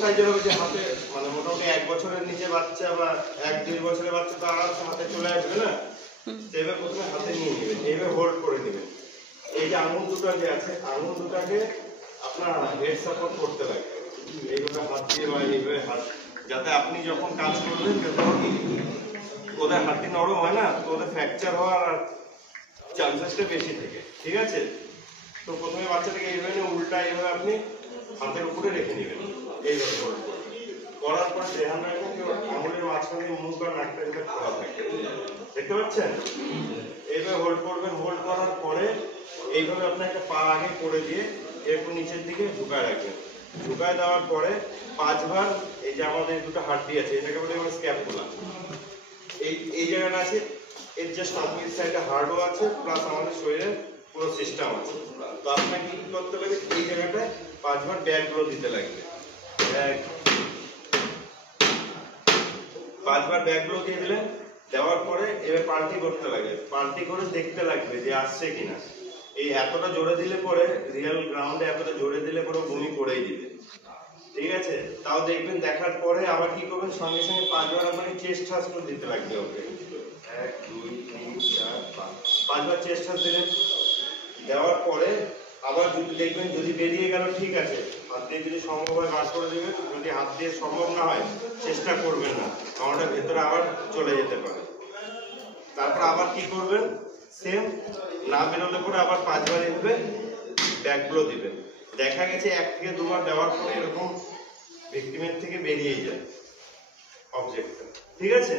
সাইজের হবে যে হাতে মানে মোটামুটি 1 বছরের নিচে বাচ্চা বা 1-2 বছরের বাচ্চা তো আরামসে হাতে চলে আসবে না। সেভাবে প্রথমে হাতে নিয়ে নেবেন, এইভাবে হোল্ড করে নেবেন। এই যে আঙুল দুটো যে আছে, আঙুল দুটাকে আপনার হেড সাপোর্ট করতে লাগবে, এইভাবে হাত দিয়ে বা এইভাবে হাত, যাতে আপনি যখন কাজ করবেন তখন ওদের হাতটি নরম হয় না, তো ওদের ফ্র্যাকচার হওয়ার চান্সেসটা বেশি থাকে। ঠিক আছে, তো প্রথমে বাচ্চাটাকে এইভাবে উল্টা এইভাবে আপনি হাতের উপরে রেখে নেবেন, এইভাবে হোল্ড করে করার পর ধ্যান রাখবেন যে আঙুলের মাঝখানে মুখ আর নাকটা যেটা খোলা থাকে, দেখতে পাচ্ছেন? এইভাবে হোল্ড করবেন। হোল্ড করার পরে এইভাবে আপনার একটা পা আগে করে দিয়ে একটু নিচের দিকে ঝুঁকায় রাখবেন। ঝুঁকায় দেওয়ার পরে 5 বার এই যে আমাদের দুটো হাড্ডি আছে, এটাকে বলে আমরা স্ক্যাপুলা, এই জায়গাটা আছে, এর জাস্ট অপোজিট সাইডে হার্ডও আছে, প্লাস আমাদের শরীরের পুরো সিস্টেম আছে। তো আপনাকে কি করতে লাগবে, এই জায়গাটায় 5 বার ব্যাকগুলো দিতে লাগবে। 5 বার ব্যাকগুলো দিয়ে দিলেন, দেওয়ার পরে এবার পাল্টি করতে লাগবে, পাল্টি করে দেখতে লাগবে যে আসছে কিনা। এই এতটা জোরে দিলে পরে রিয়েল গ্রাউন্ডে এতটা জোরে দিলে পরে বমি করেই দিবে। ঠিক আছে, তাও দেখবেন, দেখার পরে আবার কি করবেন, সঙ্গে সঙ্গে 5 বার আপনাকে চেস্ট থ্রাস্ট দিতে লাগবে ওকে। 1 2 3 4 5 বার চেস্ট থ্রাস্ট দিলেন। দেওয়ার পরে আবার যদি দেখবেন যদি বেরিয়ে গেল, ঠিক আছে, হাত দিয়ে যদি সম্ভব হয় বার করে দেবেন, যদি হাত দিয়ে সম্ভব না হয় চেষ্টা করবেন না, কারণ ওটা ভেতরে আবার চলে যেতে পারে। তারপর আবার কি করবেন, সেম না বেরোলে পরে আবার 5 বার এভাবে ব্যাকগুলো দিবেন। দেখা গেছে 1 থেকে 2 বার দেওয়ার পরে এরকম ভিক্টিমের থেকে বেরিয়ে যায় অবজেক্টটা। ঠিক আছে।